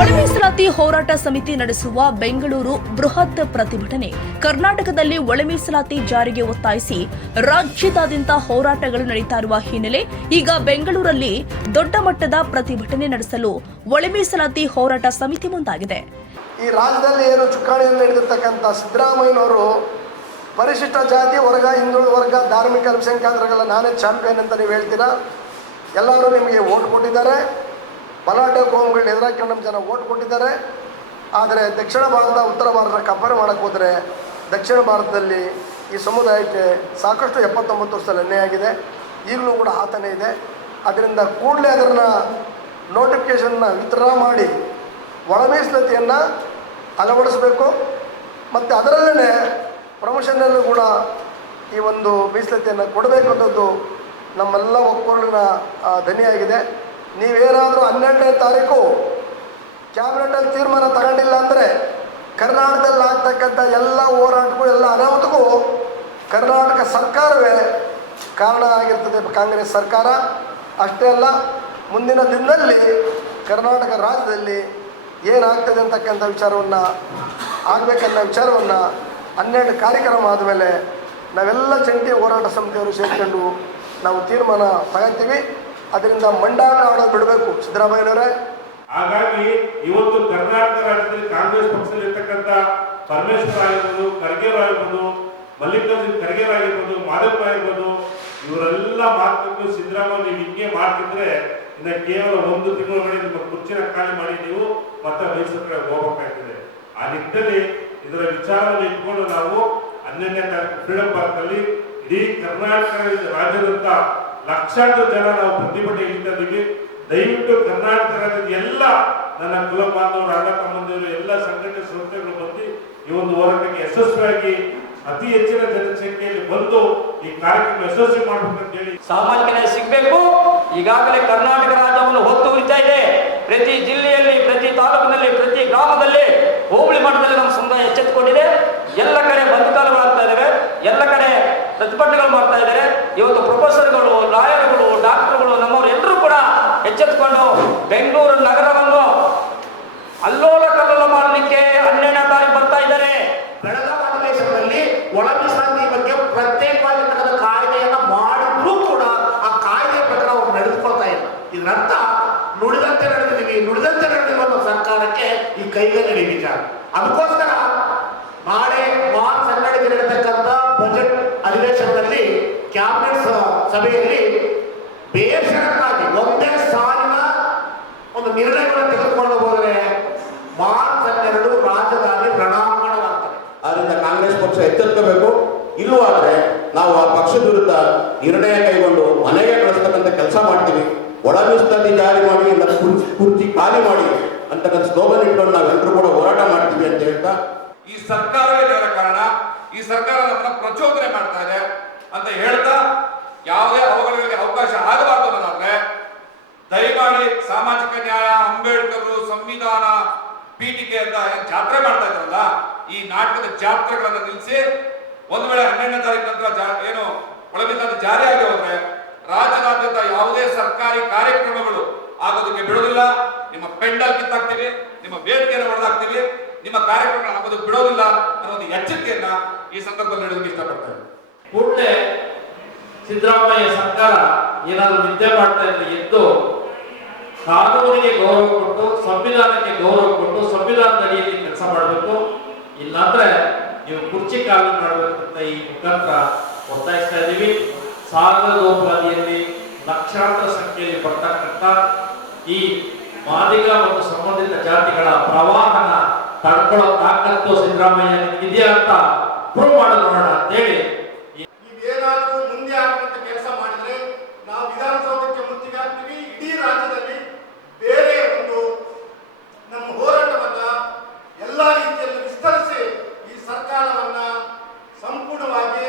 ಒಳ ಮೀಸಲಾತಿ ಹೋರಾಟ ಸಮಿತಿ ನಡೆಸುವ ಬೆಂಗಳೂರು ಬೃಹತ್ ಪ್ರತಿಭಟನೆ. ಕರ್ನಾಟಕದಲ್ಲಿ ಒಳ ಮೀಸಲಾತಿ ಜಾರಿಗೆ ಒತ್ತಾಯಿಸಿ ರಾಜ್ಯದಾದ್ಯಂತ ಹೋರಾಟಗಳು ನಡೀತಾ ಇರುವ ಹಿನ್ನೆಲೆ ಈಗ ಬೆಂಗಳೂರಲ್ಲಿ ದೊಡ್ಡ ಮಟ್ಟದ ಪ್ರತಿಭಟನೆ ನಡೆಸಲು ಒಳ ಮೀಸಲಾತಿ ಹೋರಾಟ ಸಮಿತಿ ಮುಂದಾಗಿದೆ. ಈ ರಾಜ್ಯದಲ್ಲಿ ಏನು ಚುಕ್ಕಾಣಿಯಲ್ಲಿ ನಡೆದಿರ್ತಕ್ಕಂಥ ಸಿದ್ದರಾಮಯ್ಯನವರು ಪರಿಶಿಷ್ಟ ಜಾತಿ ವರ್ಗ, ಹಿಂದುಳಿದ ವರ್ಗ, ಧಾರ್ಮಿಕ ಅಲ್ಪಸಂಖ್ಯಾತರುಗಳ ನಾನೇ ಚಾಂಪಿಯನ್ ಅಂತ ನೀವು ಹೇಳ್ತೀರಾ. ಎಲ್ಲರೂ ನಿಮಗೆ ಓಟ್ ಕೊಟ್ಟಿದ್ದಾರೆ. ಬಲಾಢ್ಯ ಕೋಮುಗಳನ್ನ ಎದುರಾಕೊಂಡು ನಮ್ಮ ಜನ ಓಟ್ ಕೊಟ್ಟಿದ್ದಾರೆ. ಆದರೆ ದಕ್ಷಿಣ ಭಾರತ ಉತ್ತರ ಭಾರತ ಕಂಪೇರ್ ಮಾಡೋಕ್ಕೆ ಹೋದರೆ ದಕ್ಷಿಣ ಭಾರತದಲ್ಲಿ ಈ ಸಮುದಾಯಕ್ಕೆ ಸಾಕಷ್ಟು 79 ವರ್ಷದಲ್ಲಿ ಅನ್ಯಾಯ ಆಗಿದೆ. ಈಗಲೂ ಕೂಡ ಆತನೇ ಇದೆ. ಅದರಿಂದ ಕೂಡಲೇ ಅದನ್ನು ನೋಟಿಫಿಕೇಷನ್ನ ವಿತ್ಡ್ರಾ ಮಾಡಿ ಒಳ ಮೀಸಲಾತಿಯನ್ನು ಅಳವಡಿಸಬೇಕು. ಮತ್ತು ಅದರಲ್ಲೇ ಪ್ರಮೋಷನ್ನಲ್ಲೂ ಕೂಡ ಈ ಒಂದು ಮೀಸಲಾತಿಯನ್ನು ಕೊಡಬೇಕು ಅನ್ನೋದು ನಮ್ಮೆಲ್ಲ ಒಕ್ಕೂಟದ ಧ್ವನಿಯಾಗಿದೆ. ನೀವೇನಾದರೂ 12ನೇ ತಾರೀಕು ಕ್ಯಾಬಿನೆಟಲ್ಲಿ ತೀರ್ಮಾನ ತಗೊಂಡಿಲ್ಲ ಅಂದರೆ ಕರ್ನಾಟಕದಲ್ಲಿ ಆಗ್ತಕ್ಕಂಥ ಎಲ್ಲ ಹೋರಾಟಕ್ಕೂ ಎಲ್ಲ ಅನಾಹುತಕ್ಕೂ ಕರ್ನಾಟಕ ಸರ್ಕಾರವೇ ಕಾರಣ ಆಗಿರ್ತದೆ. ಕಾಂಗ್ರೆಸ್ ಸರ್ಕಾರ ಅಷ್ಟೇ ಅಲ್ಲ, ಮುಂದಿನ ದಿನದಲ್ಲಿ ಕರ್ನಾಟಕ ರಾಜ್ಯದಲ್ಲಿ ಏನಾಗ್ತದೆ ಅಂತಕ್ಕಂಥ ವಿಚಾರವನ್ನು ಆಗಬೇಕನ್ನೋ ವಿಚಾರವನ್ನು 12 ಕಾರ್ಯಕ್ರಮ ಆದಮೇಲೆ ನಾವೆಲ್ಲ ಜಂಟಿ ಹೋರಾಟ ಸಮಿತಿಯವರು ಸೇರಿಕೊಂಡು ನಾವು ತೀರ್ಮಾನ ತಗೊಳ್ತೀವಿ. ಅದರಿಂದ ಮಂಡಾಟ ಆಡೋದು ಬಿಡಬೇಕು ಸಿದ್ದರಾಮಯ್ಯನವರೇ. ಹಾಗಾಗಿ ಇವತ್ತು ಕರ್ನಾಟಕ ರಾಜ್ಯದಲ್ಲಿ ಕಾಂಗ್ರೆಸ್ ಪಕ್ಷದಲ್ಲಿ ಇರ್ತಕ್ಕಂಥ ಪರಮೇಶ್ವರ್ ಆಗಿರ್ಬೋದು, ಖರ್ಗೆ ಆಗಿರ್ಬೋದು, ಮಲ್ಲಿಕಾರ್ಜುನ್ ಖರ್ಗೆ ಆಗಿರ್ಬೋದು, ಮಾಧವ್ ಆಗಿರ್ಬೋದು, ಇವರೆಲ್ಲ ಮಾತುಕತೆ ಸಿದ್ದರಾಮಯ್ಯ ನೀವು ಹಿಂಗೆ ಮಾಡ್ತಿದ್ರೆ ಇನ್ನು ಕೇವಲ 1 ತಿಂಗಳೊಳಗಡೆ ನಿಮ್ಮ ಕುರ್ಚಿನ ಖಾಲಿ ಮಾಡಿ ನೀವು ಮತ್ತೆ ಮೈಸೂರು ಕಡೆ ಹೋಗಬೇಕಾಗ್ತದೆ. ಆ ನಿಟ್ಟಿನಲ್ಲಿ ಇದರ ವಿಚಾರವನ್ನು ಇಟ್ಕೊಂಡು ನಾವು 12ನೇ ತಾರೀಕು ಫ್ರೀಡಂ ಪಾರ್ಕ್ ಅಲ್ಲಿ ಇಡೀ ಕರ್ನಾಟಕ ರಾಜ್ಯದಂತ ಲಕ್ಷಾಂತರ ಜನ ನಾವು ಪ್ರತಿಭಟನೆ ಇದ್ದೀವಿ. ದಯವಿಟ್ಟು ಕರ್ನಾಟಕ ರಾಜ್ಯದ ಎಲ್ಲ ನನ್ನ ಕುಲ ಬಾಂಧವರು, ಅಣ್ಣ ತಮ್ಮಂದಿರು, ಎಲ್ಲ ಸಂಘಟನೆ ಸಂಸ್ಥೆಗಳು ಬಂದು ಈ ಒಂದು ಹೋರಾಟಕ್ಕೆ ಯಶಸ್ವಿಯಾಗಿ ಅತಿ ಹೆಚ್ಚಿನ ಜನಸಂಖ್ಯೆಯಲ್ಲಿ ಬಂದು ಈ ಕಾರ್ಯಕ್ರಮ ಯಶಸ್ವಿ ಮಾಡಬೇಕಂತ ಹೇಳಿ ಸಾಮಾಜಿಕ ನ್ಯಾಯ ಸಿಗಬೇಕು. ಈಗಾಗಲೇ ಕರ್ನಾಟಕ ರಾಜ್ಯವನ್ನು ಹೊತ್ತು ಉರಿತಾ ಇದೆ. ಪ್ರತಿ ಜಿಲ್ಲೆಯಲ್ಲಿ, ಪ್ರತಿ ತಾಲೂಕಿನಲ್ಲಿ, ಪ್ರತಿ ಗ್ರಾಮದಲ್ಲಿ, ಹೋಬಳಿ ಮಟ್ಟದಲ್ಲಿ ನಮ್ಮ ಸಮುದಾಯ ಎಚ್ಚೆತ್ತುಕೊಂಡಿದೆ. ಎಲ್ಲ ಕಡೆ ಬಂಧುಕಾಲಗಳಾಗ್ತಾ ಇದ್ದಾವೆ, ಎಲ್ಲ ಕಡೆ ಪ್ರತಿಭಟನೆಗಳು ಮಾಡ್ತಾ ಇದ್ದಾರೆ. ಇವತ್ತು ಪ್ರೊಫೆಸರ್ಗಳು, ಲಾಯರ್ಗಳು, ಡಾಕ್ಟರ್ಗಳು, ನಮ್ಮವರು ಎಲ್ಲರೂ ಕೂಡ ಎಚ್ಚೆತ್ತುಕೊಂಡು ಬೆಂಗಳೂರು ನಗರವನ್ನು ಅಲ್ಲೋಲ ಕಲ್ಲೋಲ ಮಾಡಲಿಕ್ಕೆ 12ನೇ ತಾರೀಕು ಬರ್ತಾ ಇದ್ದಾರೆ. ಬೆಳಗಾವಿ ಅಧಿವೇಶನದಲ್ಲಿ ಒಳ ಮೀಸಲಾತಿ ಬಗ್ಗೆ ಪ್ರತ್ಯೇಕವಾಗಿರ್ತಕ್ಕಂಥ ಕಾಯ್ದೆಯನ್ನು ಮಾಡಿದ್ರೂ ಕೂಡ ಆ ಕಾಯ್ದೆಯ ಪ್ರಕಾರ ಅವರು ನಡೆದುಕೊಳ್ತಾ ಇಲ್ಲ. ಇದರರ್ಥ ನುಡಿದಂತೆ ನಡೆದಿರುವ ಸರ್ಕಾರಕ್ಕೆ ಈ ಕೈಗನ್ನಡಿ ವಿಚಾರ. ಅದಕ್ಕೋಸ್ಕರ ನಾಳೆ ಮಾರ್ಚ್ 12ಕ್ಕೆ ನಡೆಯತಕ್ಕಂಥ ಬಜೆಟ್ ಅಧಿವೇಶನದಲ್ಲಿ ಕ್ಯಾಬಿನೆಟ್ ಸಭೆಯಲ್ಲಿ ಬೇಷರತ್ತಾಗಿ ಒಂದೇ ಸಾಲಿನ ಒಂದು ನಿರ್ಣಯವನ್ನು ತೆಗೆದುಕೊಂಡು ಹೋದರೆ ಮಾರ್ಚ್ 12 ರಾಜಧಾನಿ ರಣಾಂಗಣವಾಗ್ತದೆ. ಆದ್ದರಿಂದ ಕಾಂಗ್ರೆಸ್ ಪಕ್ಷ ಎಚ್ಚೆತ್ತಬೇಕು. ಇಲ್ಲವಾದ್ರೆ ನಾವು ಆ ಪಕ್ಷದ ವಿರುದ್ಧ ನಿರ್ಣಯ ಕೈಗೊಂಡು ಮನೆಗೆ ಕಳಿಸ್ತಕ್ಕಂಥ ಕೆಲಸ ಮಾಡ್ತೀವಿ. ಒಳ ಮೀಸಲಾತಿ ಜಾರಿ ಮಾಡಿ, ಕುರ್ಚಿ ಖಾಲಿ ಮಾಡಿ ಅಂತಕ್ಕಂಥ ಸ್ಲೋಗನ್ ಇಟ್ಕೊಂಡು ನಾವೆಲ್ಲರೂ ಕೂಡ ಹೋರಾಟ ಮಾಡ್ತೀವಿ ಅಂತ ಹೇಳ್ತಾ, ಈ ಸರ್ಕಾರವೇ ಇದರ ಕಾರಣ, ಈ ಸರ್ಕಾರ ನಮ್ಮನ್ನ ಪ್ರಚೋದನೆ ಮಾಡ್ತಾ ಇದೆ ಅಂತ ಹೇಳ್ತಾ ಯಾವುದೇ ಅವಘಡಗಳಿಗೆ ಅವಕಾಶ ಆಗಬಾರ್ದು ಅನ್ನೋದಾದ್ರೆ ದಯಮಾಡಿ ಸಾಮಾಜಿಕ ನ್ಯಾಯ, ಅಂಬೇಡ್ಕರ್, ಸಂವಿಧಾನ, ಪೀಠಿಕೆ ಅಂತ ಜಾತ್ರೆ ಮಾಡ್ತಾ ಇದ್ರಲ್ಲ, ಈ ನಾಟಕದ ಜಾತ್ರೆಗಳನ್ನ ನಿಲ್ಲಿಸಿ ಒಂದು ವೇಳೆ 12ನೇ ತಾರೀಕು ನಂತರ ಏನು ಒಳ ಮೀಸಲಾತಿ ಜಾರಿಯಾಗಿ ಹೋದ್ರೆ ರಾಜ್ಯದಾದ್ಯಂತ ಯಾವುದೇ ಸರ್ಕಾರಿ ಕಾರ್ಯಕ್ರಮಗಳು ಆಗೋದಕ್ಕೆ ಬಿಡೋದಿಲ್ಲ. ನಿಮ್ಮ ಪೆಂಡಲ್ ಕಿತ್ತಾಕ್ತೀವಿ, ನಿಮ್ಮ ವೇದಿಕೆಯನ್ನು ಹೊಡೆದಾಕ್ತೀವಿ, ನಿಮ್ಮ ಕಾರ್ಯಕ್ರಮ ಆಗೋದಕ್ಕೆ ಬಿಡೋದಿಲ್ಲ ಅನ್ನೋದು ಎಚ್ಚರಿಕೆಯನ್ನ ಈ ಸಂದರ್ಭದಲ್ಲಿ ನೀಡೋದಕ್ಕೆ ಇಷ್ಟಪಡ್ತೇವೆ. ಕೂಡಲೇ ಸಿದ್ದರಾಮಯ್ಯ ಸರ್ಕಾರ ಏನಾದರೂ ನಿದ್ದೆ ಮಾಡ್ತಾ ಇದ್ರೆ ಎದ್ದು ಕಾನೂನಿಗೆ ಗೌರವ ಕೊಟ್ಟು, ಸಂವಿಧಾನಕ್ಕೆ ಗೌರವ ಕೊಟ್ಟು, ಸಂವಿಧಾನದ ಅಡಿಯಲ್ಲಿ ಕೆಲಸ ಮಾಡಬೇಕು. ಇಲ್ಲಾಂದ್ರೆ ನೀವು ಕುರ್ಚಿ ಕಾಲು ಮಾಡಬೇಕು ಅಂತ ಈ ಮುಖಾಂತರ ಒತ್ತಾಯಿಸ್ತಾ ಇದ್ದೀವಿ. ಸಾಗರೋಪಾದಿಯಲ್ಲಿ ಲಕ್ಷಾಂತರ ಸಂಖ್ಯೆಯಲ್ಲಿ ಬರ್ತಕ್ಕಂಥ ಈ ಮಾದಿಗ ಮತ್ತು ಸಂಬಂಧಿತ ಜಾತಿಗಳ ಪ್ರವಾಹನ ತಡ್ಕೊಳ್ಳೋ ತಾಕತ್ತು ಸಿದ್ದರಾಮಯ್ಯ ಇದೆಯಾ ಅಂತ ಪ್ರೂವ್ ಮಾಡಲು ನೋಡೋಣ ಅಂತೇಳಿ ನೀವೇನಾದರೂ ಮುಂದೆ ಆಗುವಂತ ಕೆಲಸ ಮಾಡಿದ್ರೆ ನಾವು ವಿಧಾನಸೌಧಕ್ಕೆ ಮುತ್ತಿಗೆ ಹಾಕ್ತೀವಿ. ಇಡೀ ರಾಜ್ಯದಲ್ಲಿ ಬೇರೆ ಒಂದು ನಮ್ಮ ಹೋರಾಟವನ್ನ ಎಲ್ಲ ರೀತಿಯಲ್ಲಿ ವಿಸ್ತರಿಸಿ ಈ ಸರ್ಕಾರವನ್ನ ಸಂಪೂರ್ಣವಾಗಿ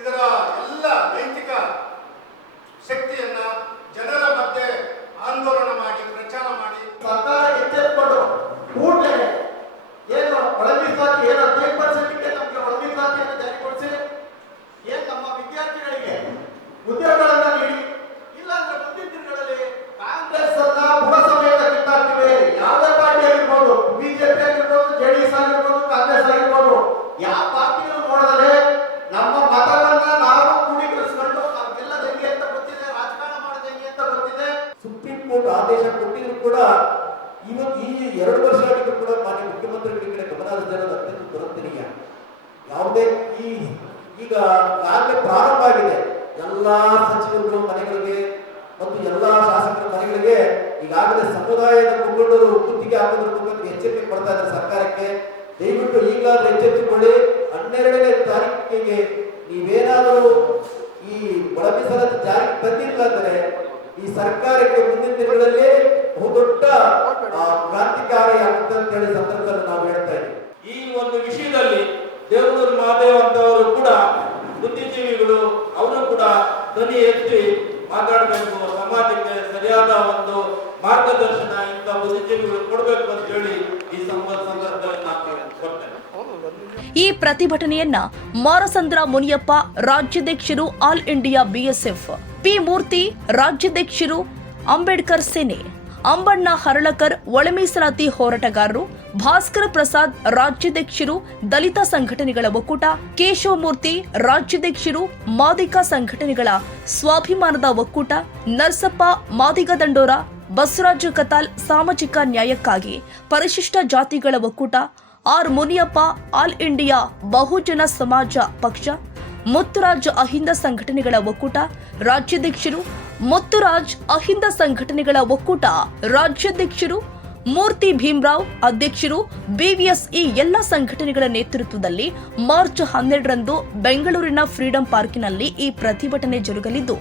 ಇದರ ಎಲ್ಲ ನೈತಿಕ ಶಕ್ತಿಯನ್ನ ಜನರ ಮಧ್ಯೆ ಆಂದೋಲನ ಮಾಡಿ, ಪ್ರಚಾರ ಮಾಡಿ ಸರ್ಕಾರ ಎಚ್ಚೆತ್ತುಕೊಂಡು ಕೂಡಲೇ ಏನು ಒಳ ಮೀಸಲಾತಿ ಏನು 15% ನಮಗೆ ಒಳ ಮೀಸಲಾತಿಯನ್ನು ಜಾರಿಗೊಳಿಸಿ ಕೂಡ ಇವತ್ತು ಈ 2 ವರ್ಷ ಆಗಿದ್ರು ಕೂಡ ಮಾನ್ಯ ಮುಖ್ಯಮಂತ್ರಿಗಳ ಕಡೆ ಗಮನ ಹರಿಸಿರೋದು ಅತ್ಯಂತ ದುರಂತನೀಯ. ಯಾವುದೇ ಈಗ ಆಗಲೇ ಪ್ರಾರಂಭ ಆಗಿದೆ. ಎಲ್ಲಾ ಸಚಿವರುಗಳು ಮನೆಗಳಿಗೆ ಮತ್ತು ಎಲ್ಲಾ ಶಾಸಕರ ಮನೆಗಳಿಗೆ ಈಗಾಗಲೇ ಸಮುದಾಯದ ಮುಖಂಡರು ಗುತ್ತಿಗೆ ಹಾಕೋದ್ರ ಮೂಲಕ ಎಚ್ಚರಿಕೆ ಕೊಡ್ತಾ ಇದ್ದಾರೆ ಸರ್ಕಾರಕ್ಕೆ. ದಯವಿಟ್ಟು ಈಗಾಗಲೇ ಎಚ್ಚೆತ್ತುಕೊಳ್ಳಿ. 12ನೇ ತಾರೀಕಿಗೆ ನೀವೇನಾದರೂ ಈ ಒಳ ಮೀಸಲಾತಿ ಜಾರಿಗೆ ತಂದಿಲ್ಲ ಅಂದರೆ ಈ ಸರ್ಕಾರಕ್ಕೆ ಮುಂದಿನ ದಿನಗಳಲ್ಲಿ ಬಹುದೊಡ್ಡ ಕ್ರಾಂತಿಕಾರಿ ಆಗುತ್ತೆ ಅಂತ ಹೇಳಿ ಸಂದರ್ಭದಲ್ಲಿ ನಾವು ಹೇಳ್ತಾ ಇದ್ದೀವಿ. ಈ ಒಂದು ವಿಷಯದಲ್ಲಿ ದೇವನೂರು ಮಹಾದೇವ್ ಅಂತವರು ಕೂಡ ಬುದ್ಧಿಜೀವಿಗಳು ಅವರು ಕೂಡ ಧ್ವನಿ ಎತ್ತಿ ಮಾತಾಡಬೇಕು. ಸಮಾಜಕ್ಕೆ ಸರಿಯಾದ ಒಂದು ಮಾರ್ಗದರ್ಶನ ಇಂಥ ಬುದ್ಧಿಜೀವಿಗಳು ಕೊಡಬೇಕು ಅಂತ ಹೇಳಿ ಈ ಸಂದರ್ಭದಲ್ಲಿ ನಾನು ಕೊಡ್ತೇನೆ. ಈ ಪ್ರತಿಭಟನೆಯನ್ನ ಮಾರಸಂದ್ರ ಮುನಿಯಪ್ಪ ರಾಜ್ಯಾಧ್ಯಕ್ಷರು all India BSF, P Murthy ರಾಜ್ಯಾಧ್ಯಕ್ಷರು ಅಂಬೇಡ್ಕರ್ ಸೇನೆ, ಅಂಬಣ್ಣ ಹರಳಕರ್ ಒಳ ಮೀಸಲಾತಿ ಹೋರಾಟಗಾರರು, ಭಾಸ್ಕರ ಪ್ರಸಾದ್ ರಾಜ್ಯಾಧ್ಯಕ್ಷರು ದಲಿತ ಸಂಘಟನೆಗಳ ಒಕ್ಕೂಟ, ಕೇಶವಮೂರ್ತಿ ರಾಜ್ಯಾಧ್ಯಕ್ಷರು ಮಾದಿಗ ಸಂಘಟನೆಗಳ ಸ್ವಾಭಿಮಾನದ ಒಕ್ಕೂಟ, ನರಸಪ್ಪ ಮಾದಿಗ ದಂಡೋರ, ಬಸವರಾಜ ಕತಾಲ್ ಸಾಮಾಜಿಕ ನ್ಯಾಯಕ್ಕಾಗಿ ಪರಿಶಿಷ್ಟ ಜಾತಿಗಳ ಒಕ್ಕೂಟ, ಆರ್ ಮುನಿಯಪ್ಪ ಆಲ್ ಇಂಡಿಯಾ ಬಹುಜನ ಸಮಾಜ ಪಕ್ಷ, ಮುತ್ತುರಾಜ್ ಅಹಿಂದ ಸಂಘಟನೆಗಳ ಒಕ್ಕೂಟ ರಾಜ್ಯಾಧ್ಯಕ್ಷರು, ಮುತ್ತುರಾಜ್ ಅಹಿಂದ ಸಂಘಟನೆಗಳ ಒಕ್ಕೂಟ ರಾಜ್ಯಾಧ್ಯಕ್ಷರು, ಮೂರ್ತಿ ಭೀಮರಾವ್ ಅಧ್ಯಕ್ಷರು, ಬಿವಿಎಸ್ ಈ ಎಲ್ಲ ಸಂಘಟನೆಗಳ ನೇತೃತ್ವದಲ್ಲಿ ಮಾರ್ಚ್ 12ರಂದು ಬೆಂಗಳೂರಿನ ಫ್ರೀಡಂ ಪಾರ್ಕಿನಲ್ಲಿ ಈ ಪ್ರತಿಭಟನೆ ಜರುಗಲಿದ್ದು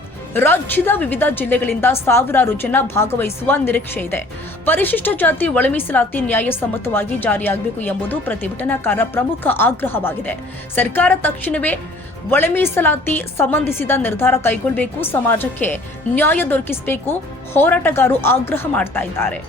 ರಾಜ್ಯದ ವಿವಿಧ ಜಿಲ್ಲೆಗಳಿಂದ ಸಾವಿರಾರು ಜನ ಭಾಗವಹಿಸುವ ನಿರೀಕ್ಷೆ ಇದೆ. ಪರಿಶಿಷ್ಟ ಜಾತಿ ಒಳ ಮೀಸಲಾತಿ ನ್ಯಾಯಸಮ್ಮತವಾಗಿ ಜಾರಿಯಾಗಬೇಕು ಎಂಬುದು ಪ್ರತಿಭಟನಾಕಾರರ ಪ್ರಮುಖ ಆಗ್ರಹವಾಗಿದೆ. ಸರ್ಕಾರ ತಕ್ಷಣವೇ ಒಳ ಮೀಸಲಾತಿ ಸಂಬಂಧಿಸಿದ ನಿರ್ಧಾರ ಕೈಗೊಳ್ಳಬೇಕು, ಸಮಾಜಕ್ಕೆ ನ್ಯಾಯ ದೊರಕಿಸಬೇಕು ಹೋರಾಟಗಾರರು ಆಗ್ರಹ ಮಾಡ್ತಾ ಇದ್ದಾರೆ.